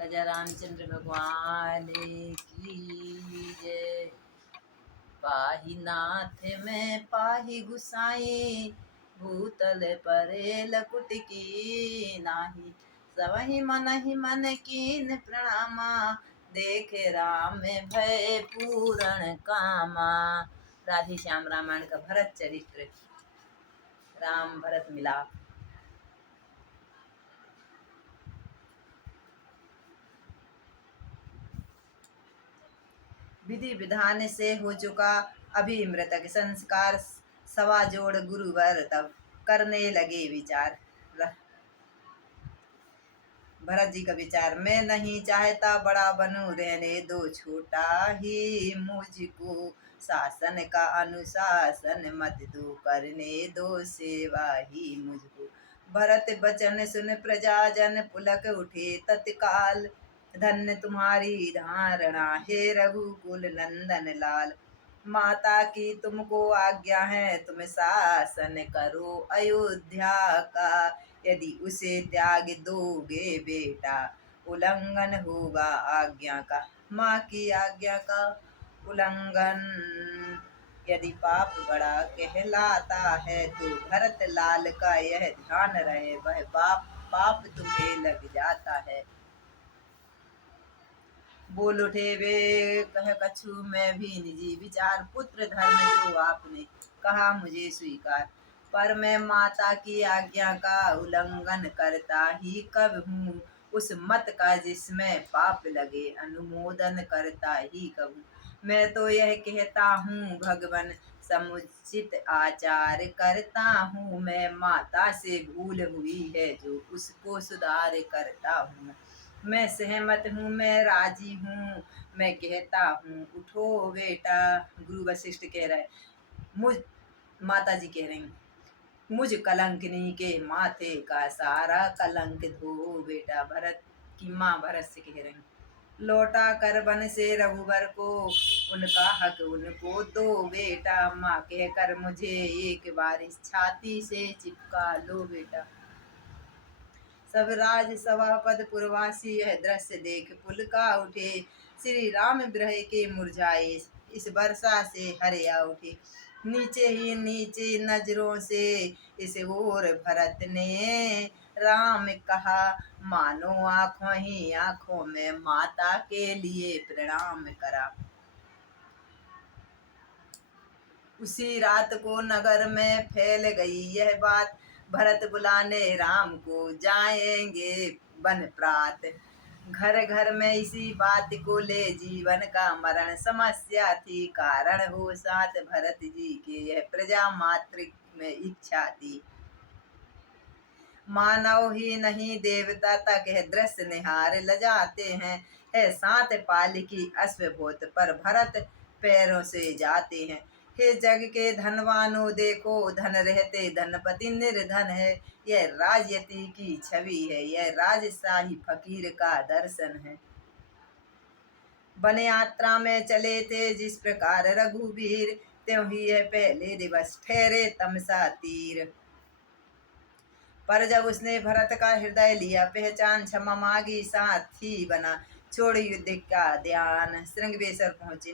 राजा रामचंद्र भगवान की जय। पाही नाथ में पाही गुसाई, भूतल परे लकुट की नाही। सबहि मन कीन प्रणामा, देखे राम भय पूरण कामा। राधे श्याम रामायण का भरत चरित्र, राम भरत मिलाप। विधि विधान से हो चुका अभी मृतक संस्कार, सवा जोड़ गुरुवर तब करने लगे विचार। भरत जी का विचार, मैं नहीं चाहता बड़ा बनूं, रहने दो छोटा ही मुझको। शासन का अनुशासन मत दो, करने दो सेवा ही मुझको। भरत बचन सुन प्रजा जन पुलक उठे तत्काल, धन्य तुम्हारी धारणा हे रघुकुल नंदन लाल। माता की तुमको आज्ञा है, तुम शासन करो अयोध्या का। यदि उसे त्याग दोगे बेटा, उल्लंघन होगा आज्ञा का। माँ की आज्ञा का उल्लंघन यदि पाप बड़ा कहलाता है, तो भरत लाल का यह ध्यान रहे, वह पाप तुम्हें लग जाता है। बोल उठे वे कह कछु मैं भी निजी विचार, पुत्र धर्म जो आपने कहा मुझे स्वीकार। पर मैं माता की आज्ञा का उल्लंघन करता ही कब हूँ, उस मत का जिसमें पाप लगे अनुमोदन करता ही कब हूँ। मैं तो यह कहता हूँ भगवन समुचित आचार करता हूँ, मैं माता से भूल हुई है जो उसको सुधार करता हूँ। मैं सहमत हूँ, मैं राजी हूँ, मैं कहता हूँ उठो बेटा। गुरु वशिष्ठ कह रहे, मुझ माता जी कह रही, मुझ कलंकनी के माथे का सारा कलंक धो बेटा। भरत की माँ भरत से कह रही, लौटा कर वन से रघुवर को, उनका हक उनको दो बेटा। माँ कहकर मुझे एक बार इस छाती से चिपका लो बेटा। सब राज सभा पद पुरवासी यह दृश्य देख पुलका उठे, श्री राम विरह के मुरझाए इस वर्षा से हरिया उठे। नीचे ही नीचे नजरों से इस ओर भरत ने राम कहा, मानो आँखों ही आँखों में माता के लिए प्रणाम करा। उसी रात को नगर में फैल गई यह बात, भरत बुलाने राम को जाएंगे वन प्रात। घर घर में इसी बात को ले जीवन का मरण, समस्या थी कारण हो साथ भरत जी के यह प्रजा मातृ में इच्छा थी। मानव ही नहीं देवता तक है दृश्य निहार लजाते हैं, है सात पाल की अश्वभूत पर भरत पैरों से जाते हैं। हे जग के धनवानों देखो, धन रहते धनपति निर्धन है, यह राजयती की छवि है, यह राजशाही फकीर का दर्शन है। वन यात्रा में चले थे जिस प्रकार रघुवीर, त्यों ही यह पहले दिवस ठहरे तमसा तीर। पर जब उसने भरत का हृदय लिया पहचान, क्षमा मांगी साथी बना, छोड़ युद्ध का ध्यान। श्रृंगवेसर पहुंचे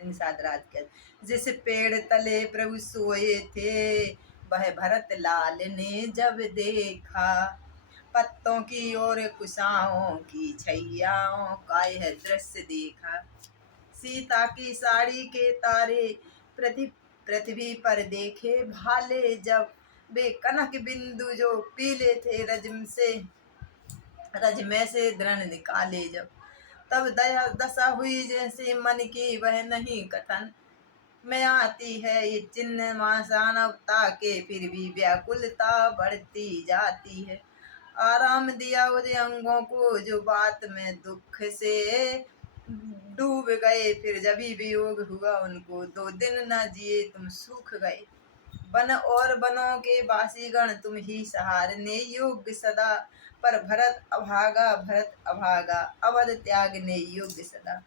निषाद राज के जिस पेड़ तले प्रभु सोए थे, वह भरत लाल ने जब देखा। पत्तों की और कुशाओं की छैयाओं का यह दृश्य देखा। सीता की साड़ी के तारे पृथ्वी पर देखे भाले, जब वे कनक बिंदु जो पीले थे रज में से दृढ़ निकाले जब। तब दया दशा हुई जैसे मन की वह नहीं कथन में आती है, ये चिन्ह मानवता के फिर भी व्याकुलता बढ़ती जाती है। आराम दिया उदय अंगों को जो बात में दुख से डूब गए, फिर जब भी वियोग हुआ उनको 2 दिन न जिए तुम सूख गए। वन और वनों के वासीगण तुम ही सहारने योग्य सदा, पर भरत अभागा अवध त्यागने योग्य सदा।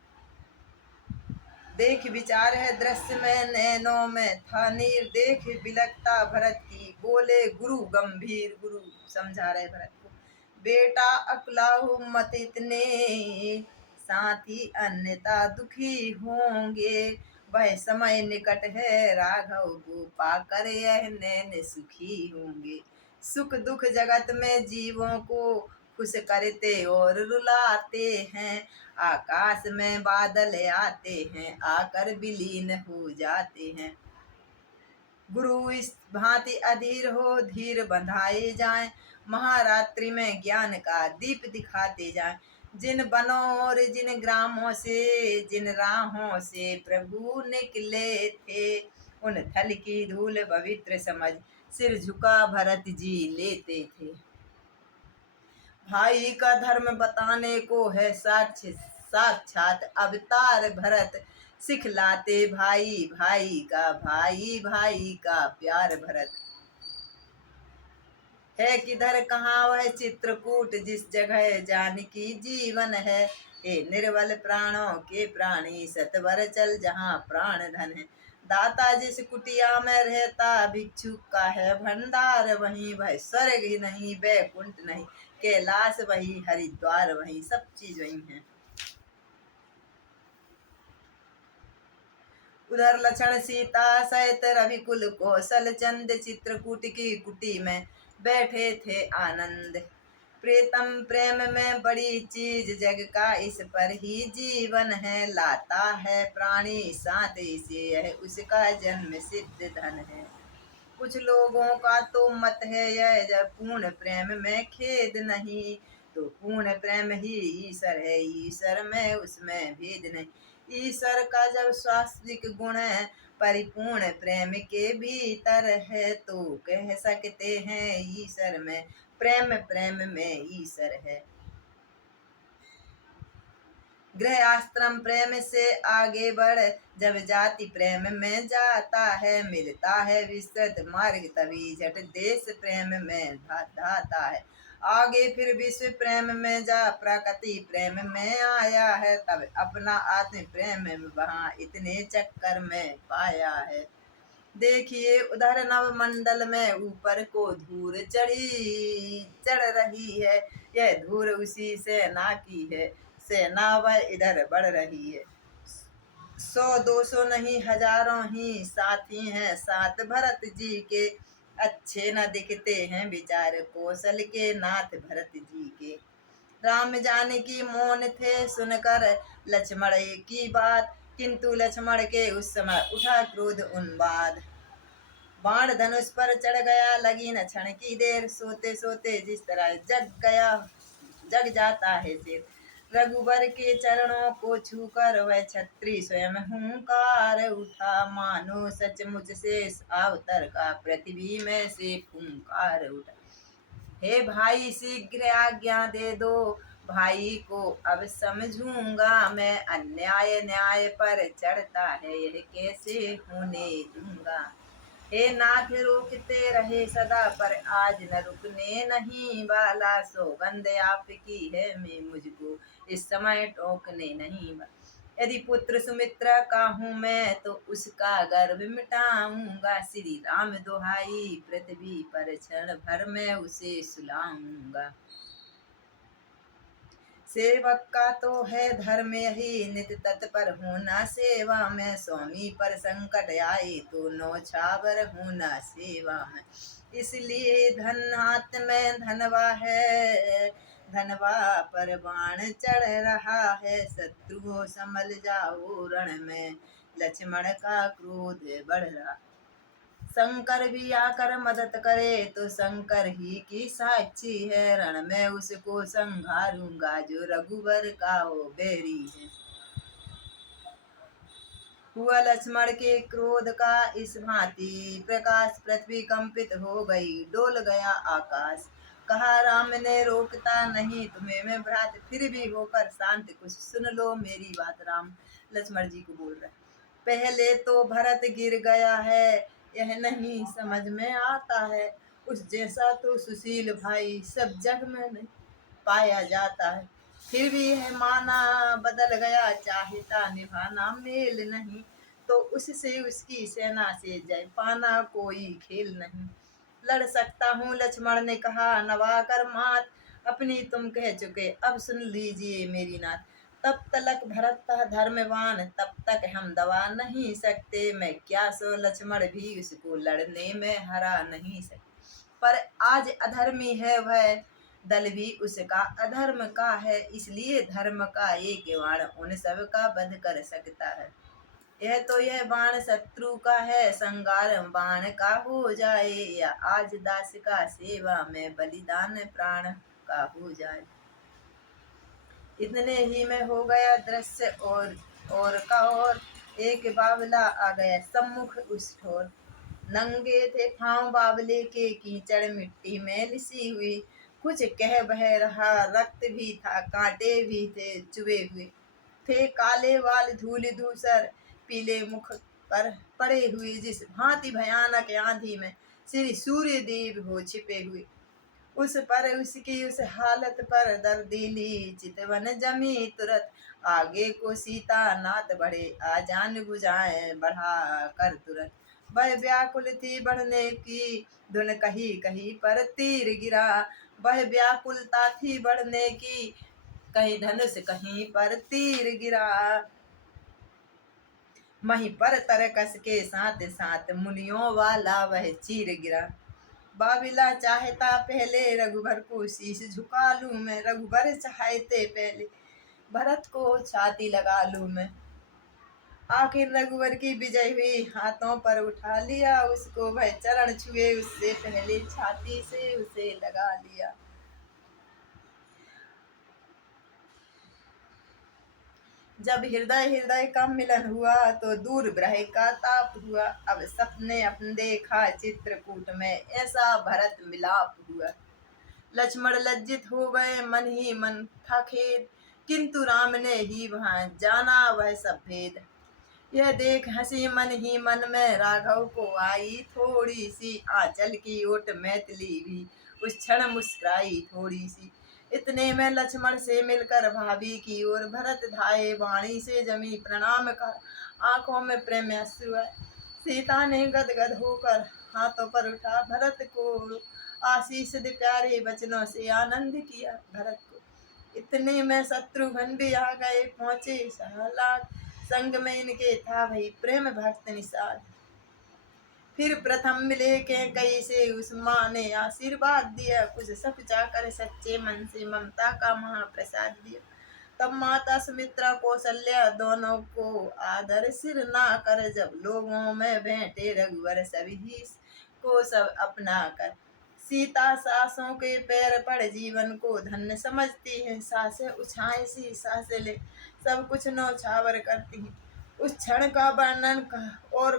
देख विचार है दृश्य में नैनों में था नीर, देख बिलकता भरत की बोले गुरु गंभीर। गुरु समझा रहे भरत को, बेटा अकुलाऊ मत इतने, साथी अन्यथा दुखी होंगे। वह समय निकट है राघव को पाकर यह नैन सुखी होंगे। सुख दुख जगत में जीवों को खुश करते और रुलाते हैं। आकाश में बादल आते हैं, आकर विलीन हो जाते हैं। गुरु इस भांति अधीर हो धीर बंधाए जाएं, महारात्रि में ज्ञान का दीप दिखाते जाएं। जिन वनों और जिन ग्रामों से जिन राहों से प्रभु निकले थे, उन थल की धूल पवित्र समझ सिर झुका भरत जी लेते थे। भाई का धर्म बताने को है साक्षात अवतार भरत, सिखलाते भाई भाई का प्यार भरत। है किधर कहाँ वह चित्रकूट जिस जगह जानकी जीवन है। हे निर्बल प्राणों के प्राणी सतवर चल जहाँ प्राण धन है। दाता जिस कुटिया में रहता भिक्षुक का है भंडार वहीं, वह स्वर्ग ही नहीं वैकुंठ नहीं, कैलाश वही हरिद्वार वहीं, सब चीज वही है। उधर लक्षण सीता सहित रविकुल कौशल चंद चित्रकूट की कुटी में बैठे थे आनंद। प्रीतम प्रेम में बड़ी चीज जग का इस पर ही जीवन है। लाता है प्राणी साथ इसे यह उसका जन्म सिद्ध धन है। कुछ लोगों का तो मत है यह जब पूर्ण प्रेम में खेद नहीं, तो पूर्ण प्रेम ही ईश्वर है, ईश्वर में उसमें भेद नहीं। ईश्वर का जब स्वास्थ्विक गुण है परिपूर्ण प्रेम के भीतर है, तो कह सकते हैं ईश्वर में प्रेम, प्रेम में ईश्वर है। गृह आश्रम प्रेम से आगे बढ़ जब जाति प्रेम में जाता है, मिलता है विस्तृत मार्ग तभी झट देश प्रेम में धाता है। आगे फिर विश्व प्रेम में जा प्रकृति प्रेम में आया है, तब अपना आत्म प्रेम में वहाँ इतने चक्कर में पाया है। देखिए उधर नव मंडल में ऊपर को धूल चढ़ रही है, यह धूल उसी सेना की है, सेना वह इधर बढ़ रही है। 100-200 नहीं हजारों ही साथी हैं साथ भरत जी के, अच्छे न दिखते हैं विचार कौशल के नाथ भरत जी के। राम जानकी मौन थे सुनकर लक्ष्मण की बात, किंतु लक्ष्मण के उस समय उठा क्रोध उन्माद। बाण धनुष पर चढ़ गया लगी न क्षण की देर, सोते सोते जिस तरह जग जाता है सिर। रघुबर के चरणों को छूकर वह छत्री स्वयं हुंकार उठा, मानो सचमुच से अवतर का पृथ्वी में से फूंकार उठा। हे भाई शीघ्र आज्ञा दे दो, भाई को अब समझूंगा मैं, अन्याय न्याय पर चढ़ता है यह कैसे होने दूंगा। हे नाथ रोकते रहे सदा पर आज न रुकने नहीं वाला, सौगंध आपकी है मैं मुझको इस समय टोकने नहीं वाला। यदि पुत्र सुमित्रा का हूँ मैं तो उसका गर्व मिटाऊंगा, श्री राम दुहाई पृथ्वी पर क्षण भर में उसे सुलाऊंगा। सेवक का तो है धर्म यही नित तत्पर होना सेवा में, स्वामी पर संकट आए तो नौछावर होना सेवा में। इसलिए धन हाथ में धनवा है, धनवा पर बाण चढ़ रहा है, शत्रु संभल जाओ रण में, लक्ष्मण का क्रोध बढ़ रहा। शंकर भी आकर मदद करे तो शंकर ही की साक्षी है, रण में उसको संहारूंगा जो रघुवर का हो बैरी है। हुआ लक्ष्मण के क्रोध का इस भांति प्रकाश, पृथ्वी कंपित हो गई डोल गया आकाश। कहा राम ने रोकता नहीं तुम्हें मैं भ्रात, फिर भी होकर शांत कुछ सुन लो मेरी बात। राम लक्ष्मण जी को बोल रहे, पहले तो भरत गिर गया है यह नहीं समझ में आता है, उस जैसा तो सुशील भाई सब जग में नहीं पाया जाता है। फिर भी यह माना बदल गया चाहता निभाना मेल नहीं, तो उससे उसकी सेना से जय पाना कोई खेल नहीं। लड़ सकता हूँ लक्ष्मण ने कहा नवा कर मात, अपनी तुम कह चुके, अब सुन लीजिए मेरी नाथ। तब तलक भरत था धर्मवान, तब तक हम दबा नहीं सकते। मैं क्या सो लक्ष्मण भी उसको लड़ने में हरा नहीं सकते। पर आज अधर्मी है वह, दल भी उसका अधर्म का है। इसलिए धर्म का एक बाण उन सब का वध कर सकता है। यह तो यह बाण शत्रु का है, संगार बाण का हो जाए। या आज दास का सेवा में बलिदान प्राण का हो जाए। इतने ही में हो गया दृश्य और का और एक बावला आ गया सम्मुख उस ठोर। नंगे थे पांव बावले के, कीचड़ मिट्टी में लिसी हुई। कुछ कह बह रहा, रक्त भी था, कांटे भी थे चुभे हुए। थे काले वाल धूल धूसर, पीले मुख पर पड़े हुए। जिस भांति भयानक आंधी में श्री सूर्य देव हो छिपे हुए। उस पर उसकी उस हालत पर दर्दीली चितवन जमी तुरत। आगे को सीता नाथ बढ़े, आ जान बुझाए बढ़ा कर तुरंत। वह व्याकुल थी बढ़ने की, धुन कही कहीं पर तीर गिरा। वह व्याकुलता थी बढ़ने की, कहीं धनुष कहीं पर तीर गिरा। वहीं पर तरकस के साथ साथ मुनियों वाला वह चीर गिरा। बाबिला चाहता पहले रघुबर को शीश झुका लूं मैं। रघुबर चाहते पहले भरत को छाती लगा लूं मैं। आखिर रघुवर की विजय हुई, हाथों पर उठा लिया उसको। वह चरण छुए उससे पहले छाती से उसे लगा लिया। जब हृदय हृदय का मिलन हुआ, तो दूर ग्रह का ताप हुआ। अब सपने अपने देखा चित्रकूट में, ऐसा भरत मिलाप हुआ। लक्ष्मण लज्जित हो गए, मन ही मन था खेद। किंतु राम ने ही वहां जाना वह सब भेद। यह देख हंसी मन ही मन में राघव को आई थोड़ी सी। आंचल की ओट मैथिली भी उस क्षण मुस्कुराई थोड़ी सी। इतने में लक्ष्मण से मिलकर भाभी की ओर भरत धाये। वाणी से जमी प्रणाम कर, आंखों में प्रेम अश्रु है। सीता ने गदगद होकर हाथों पर उठा भरत को, आशीष दे प्यारे वचनों से आनंद किया भरत को। इतने में शत्रुघ्न भी आ गए पहुंचे सहलाद। संग में इनके था वही प्रेम भक्त निषाद। फिर प्रथम मिले के कई से उस माँ ने आशीर्वाद दिया। कुछ सकुचा कर सच्चे मन से ममता का महाप्रसाद दिया। तब माता सुमित्रा कौशल्या दोनों को आदर सिर ना कर। जब लोगों में भेंटे रघुवर सभी को सब अपना कर। सीता सासों के पैर पड़ जीवन को धन्य समझती है। सासे उछाए सी सासे ले, सब कुछ नौछावर करती है। उस क्षण का वर्णन और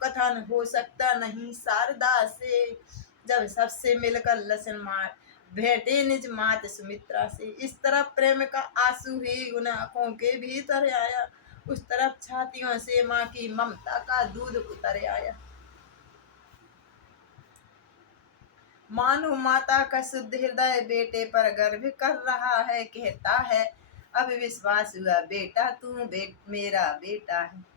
कथन हो सकता नहीं शारदा से। जब सबसे मिलकर लक्ष्मण भेंटे निज मात सुमित्रा से। इस तरफ प्रेम का आंसू ही उन आंखों के भीतर आया, उस तरफ छातियों से माँ की ममता का दूध उतर आया। मानो माता का शुद्ध हृदय बेटे पर गर्व कर रहा है। कहता है अब विश्वास हुआ बेटा तू मेरा बेटा है।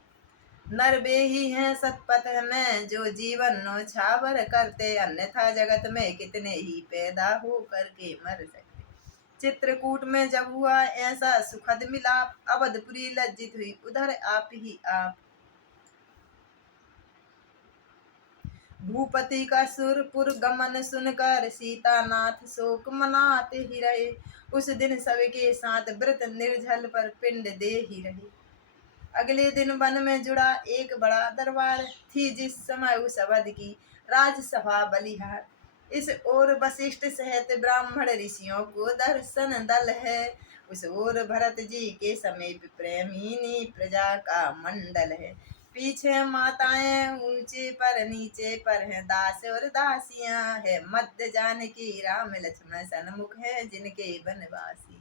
नर वे ही हैं सतपथ में, जो जीवन नौछावर करते। अन्यथा जगत में कितने ही पैदा हो करके मर सकते। चित्रकूट में जब हुआ ऐसा सुखद मिलाप, अवधपुरी लज्जित हुई उधर आप ही आप। भूपति का सुरपुर गमन सुनकर, सीतानाथ शोक मनाते ही रहे। उस दिन सबके साथ व्रत निर्जल पर पिंड दे ही रहे। अगले दिन वन में जुड़ा एक बड़ा दरबार थी। जिस समय उस अवध की राजसभा बलिहार। इस ओर वशिष्ठ सहित ब्राह्मण ऋषियों को दर्शन दल है। उस ओर भरत जी के समीप प्रेमिनी प्रजा का मंडल है। पीछे माताएं ऊंचे पर नीचे पर हैं दास और दासियां है। मध्य जानकी राम लक्ष्मण सन्मुख है जिनके वनवासी।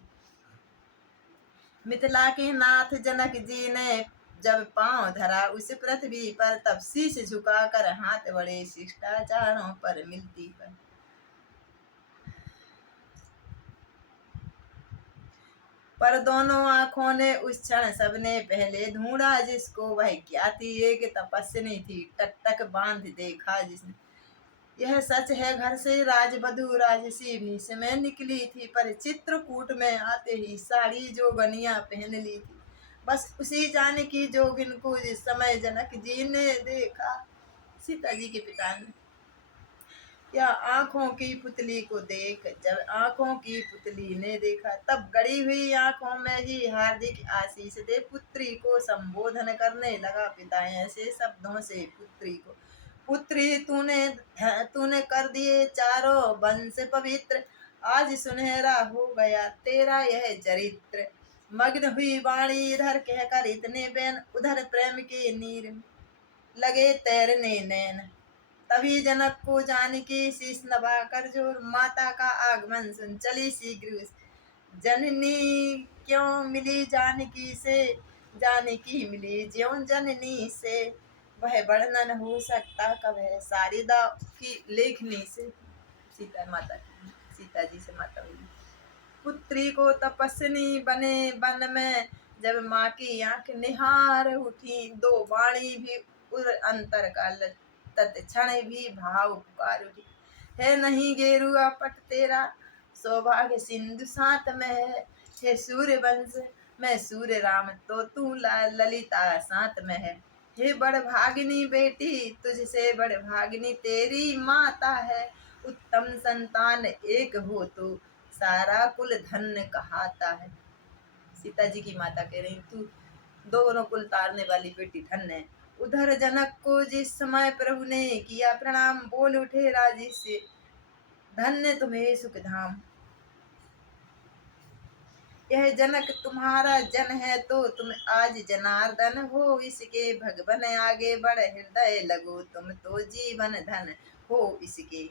मिथिला के नाथ जनक जी ने जब पांव धरा उस पृथ्वी पर, तब शीश झुकाकर हाथ बड़े शिष्टाचारों पर मिलती पर। पर दोनों आंखों ने उस क्षण सबने पहले ढूंढा जिसको। वह क्या थी एक तपस्विनी थी, टकटक बांध देखा जिसने। यह सच है घर से राजवधू राजसी भेष में निकली थी, पर चित्रकूट में आते ही साड़ी जो बनिया पहन ली थी। बस उसी जानकी जोगिन को जिस समय जनक जी ने देखा, सीता जी के पिता ने, या आंखों की पुतली को देख, जब आंखों की पुतली ने देखा, तब गड़ी हुई आंखों में ही हार्दिक आशीष दे पुत्री को संबोधन करने लगा पिता ऐसे शब्दों से, पुत्री को, पुत्री तूने तूने कर दिए चारों वंश पवित्र, आज सुनहरा हो गया तेरा यह चरित्र। मग्न हुई वाणी इधर कहकर इतने बैन, उधर प्रेम के नीर लगे तैरने नैन। तभी जनक को जानकी शीश नवाकर जोर, माता का आगमन सुन चली शीघ्र उस। जननी क्यों मिली जानकी से, जानकी मिली ज्यों जननी से, वह वर्णन हो सकता कब है शारदा की लेखनी से। सीता माता की, सीता जी से माता हुई। पुत्री को तपस्विनी बने वन में, जब माँ की आंख निहार उठी, दो वाणी भी उर अंतर का तत्क्षण भी भाव पुकार उठी। है नहीं गेरुआ पट तेरा, सौभाग्य सिंधु साथ में है सूर्य वंश मैं सूर्य राम, तो तू ललिता साथ में है। हे बड़ भागिनी बेटी, तुझसे बड़ भागिनी तेरी माता है, उत्तम संतान एक हो तो सारा कुल धन्य कहाता है। सीता जी की माता कह रही, तू दोनों कुल तारने वाली बेटी धन्य है। उधर जनक को जिस समय प्रभु ने किया प्रणाम, बोल उठे राजी से, धन्य तुम्हें सुख धाम। यह जनक तुम्हारा जन है तो तुम आज जनार्दन हो, इसके भगवन आगे बढ़ हृदय लगो, तुम तो जीवन धन हो इसके।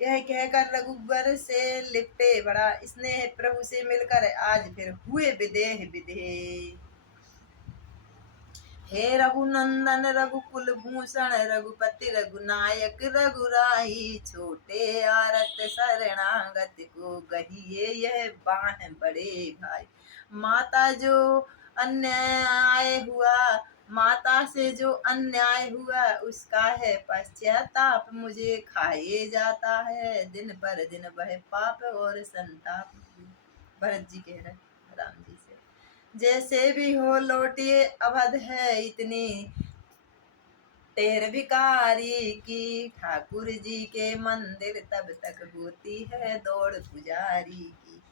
यह कहकर रघुवर से लिपटे बड़ा स्नेह, प्रभु से मिलकर आज फिर हुए विदेह विदेह। हे रघुनंदन रघुकुल भूषण, रघुपति रघुनायक रघुराई, छोटे आरत शरणागत को कहिए यह बाह बड़े भाई। माता जो अन्याय हुआ, माता से जो अन्याय हुआ, उसका है पश्चाताप मुझे खाए जाता है, दिन पर दिन वह पाप और संताप। भरत जी कह रहे राम जी से, जैसे भी हो लौटिए अवध है इतनी टेर भिखारी की, ठाकुर जी के मंदिर तब तक होती है दौड़ पुजारी की।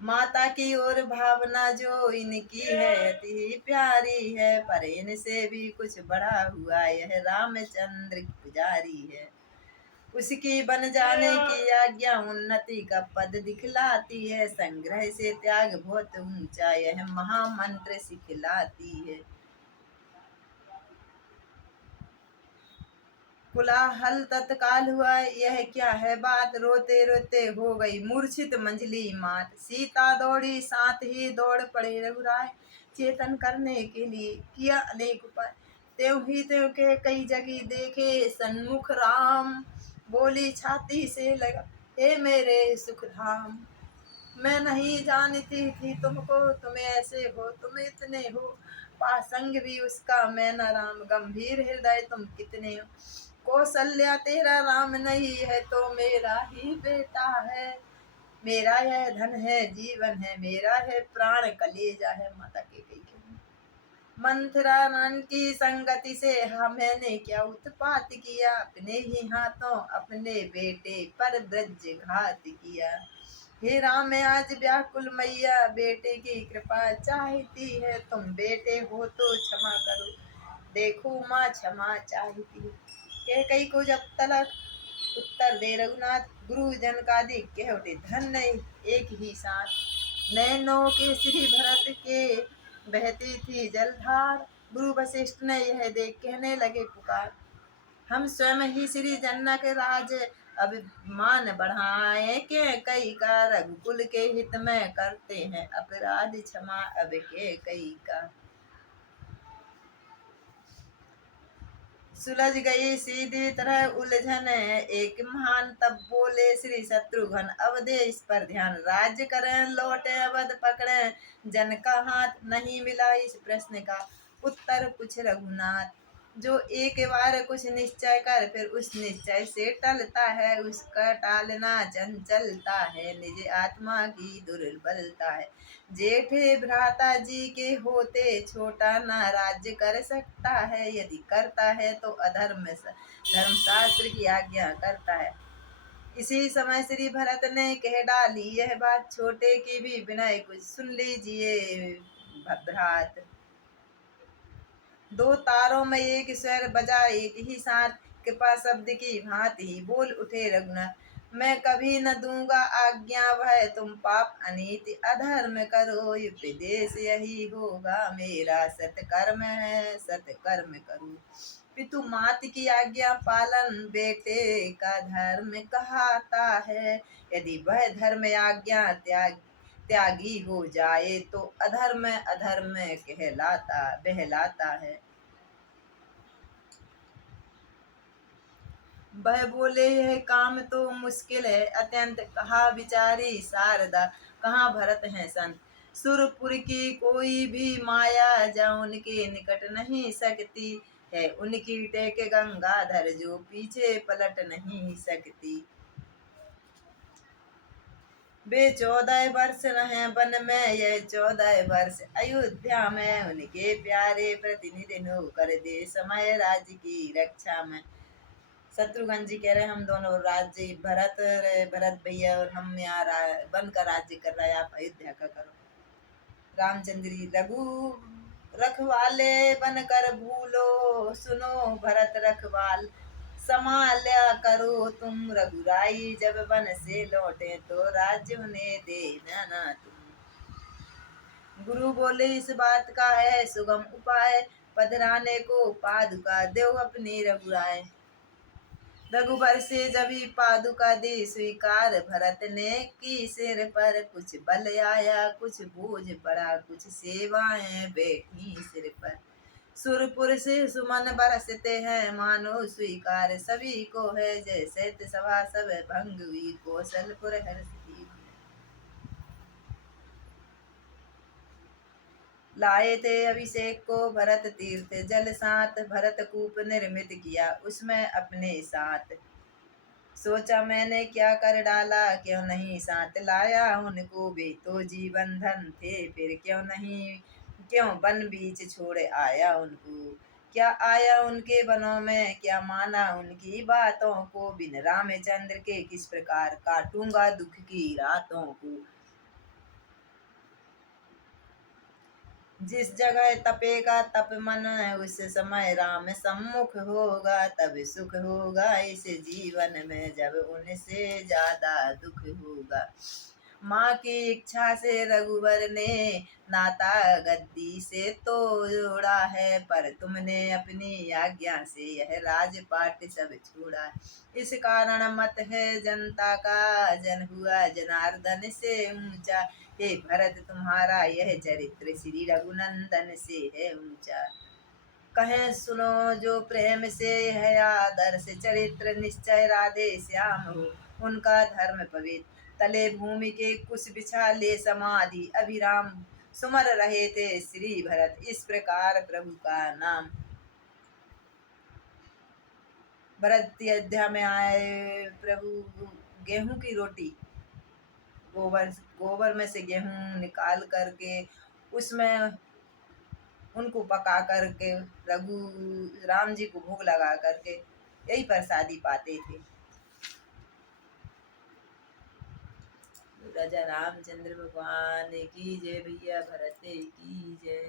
माता की ओर भावना जो इनकी है अति प्यारी है, पर इनसे भी कुछ बड़ा हुआ यह रामचंद्र पुजारी है। उसकी बन जाने की आज्ञा उन्नति का पद दिखलाती है, संग्रह से त्याग बहुत ऊंचा यह महामंत्र सिखलाती है। कोलाहल तत्काल हुआ यह क्या है बात, रोते रोते हो गई मूर्छित मंजली मात। सीता दौड़ी साथ ही दौड़ पड़े रघुराय, चेतन करने के लिए किया अनेक उपाय। त्यों ही त्यों के कई जगह देखे सन्मुख राम, बोली छाती से लगा हे मेरे सुख धाम। मैं नहीं जानती थी तुमको, तुम ऐसे हो तुम इतने हो, पासंग भी उसका मैं न राम, गंभीर हृदय तुम कितने हो। कौशल्या तेरा राम नहीं है तो मेरा ही बेटा है, मेरा यह धन है जीवन है, मेरा है प्राण कलेजा है। माता के कई मंथरा नन की संगति से मैंने क्या उत्पात किया, अपने ही हाथों अपने बेटे पर ब्रज घात किया। हे राम आज व्याकुल मैया बेटे की कृपा चाहती है, तुम बेटे हो तो क्षमा करो, देखो माँ क्षमा चाहती है। कह कई को जब तलक उत्तर दे रघुनाथ, गुरुजन का दिख कह उठे धन्य एक ही साथ। नैनों के श्री भरत के बहती थी जलधार, गुरु वशिष्ठ ने यह देख कहने लगे पुकार, हम स्वयं ही श्री जनक राज अभिमान बढ़ाए के कई का, रघुकुल के हित में करते हैं अपराध क्षमा अब के कई का। सुलझ गई सीधी तरह उलझन एक महान, तब बोले श्री शत्रुघ्न अब दे इस पर ध्यान, राज्य करें लौटे अवध पकड़े जन का हाथ, नहीं मिला इस प्रश्न का उत्तर पूछ रघुनाथ। जो एक बार कुछ निश्चय कर फिर उस निश्चय से टलता है, उसका टालना चंचलता है, निज आत्मा की दुर्बलता है। जेठे भ्राता जी के होते छोटा ना राज्य कर सकता है, यदि करता है तो अधर्म धर्मशास्त्र की आज्ञा करता है। इसी समय श्री भरत ने कह डाली यह बात, छोटे की भी विनय कुछ सुन लीजिए भ्रात। दो तारों में एक स्वर बजा एक ही साथ, कृपा शब्द की भांति ही बोल उठे रघुनाथ। मैं कभी न दूंगा आज्ञा, भय तुम पाप अनीति अधर्म करो, उपदेश यही होगा मेरा, सत्कर्म है सत्कर्म करो। पितु मात की आज्ञा पालन बेटे का धर्म कहता है, यदि वह धर्म आज्ञा त्यागी हो जाए तो अधर्म अधर्म कहलाता बहलाता है। वह बोले यह काम तो मुश्किल है अत्यंत, कहा विचारी शारदा कहाँ भरत है संत। सुरपुर की कोई भी माया जा उनके निकट नहीं सकती है, उनकी टेक गंगाधर जो पीछे पलट नहीं सकती। वे 14 वर्ष रहे वन में, यह 14 वर्ष अयोध्या में, उनके प्यारे प्रतिनिधि नौकर दे समय राज्य की रक्षा में। शत्रुघ्न जी कह रहे हैं हम दोनों राज्य भरत भैया और हम यहाँ वन का राज्य कर रहे हैं, आप अयोध्या का करो। रामचंद्र जी रघु रखवाले बन कर भूलो, सुनो भरत रखवाल समाल्या करो तुम, रघुराई जब वन से लौटे तो राज्य उन्हें देना ना तुम। गुरु बोले इस बात का है सुगम उपाय, पधराने को पादुका देव अपनी रघुराय। रघुबर से जभी पादुका दी स्वीकार, भरत ने की सिर पर कुछ बल आया, कुछ बोझ पड़ा कुछ सेवाएं बैठी सिर पर। सुरपुर से सुमन बरसते हैं मानो स्वीकार, सभी को है जैसे सभा सब भंग हुई, कौशलपुर हर्षित। लाए थे अभिषेक को भरत तीर्थ जल साथ, भरत कूप निर्मित किया उसमें अपने साथ। सोचा मैंने क्या कर डाला क्यों नहीं साथ लाया उनको, वे तो जीवन धन थे फिर क्यों वन बीच छोड़ आया उनको। क्या आया उनके वनों में क्या माना उनकी बातों को, बिन रामचंद्र के किस प्रकार काटूंगा दुख की रातों को। जिस जगह तपेगा तप मन उस समय राम सम्मुख होगा, तब सुख होगा इस जीवन में जब उनसे ज्यादा दुख होगा। माँ की इच्छा से रघुवर ने नाता गद्दी से तो जोड़ा है, पर तुमने अपनी आज्ञा से यह राजपाट सब छोड़ा। इस कारण मत है जनता का जन हुआ जनार्दन से ऊंचा, हे भरत तुम्हारा यह चरित्र श्री रघुनंदन से है ऊंचा। कहें सुनो जो प्रेम से है आदर्श चरित्र, निश्चय राधे श्याम हो उनका धर्म पवित्र। तले भूमि के कुश बिछा ले समाधि, अभिराम सुमर रहे थे श्री भरत इस प्रकार प्रभु का नाम। भरत अयोध्या में आए प्रभु गेहूं की रोटी, गोबर गोबर में से गेहूं निकाल करके उसमें उनको पका करके रघु राम जी को भोग लगा करके यही प्रसादी पाते थे। राजा रामचंद्र भगवान की जय, भैया भरत की जय।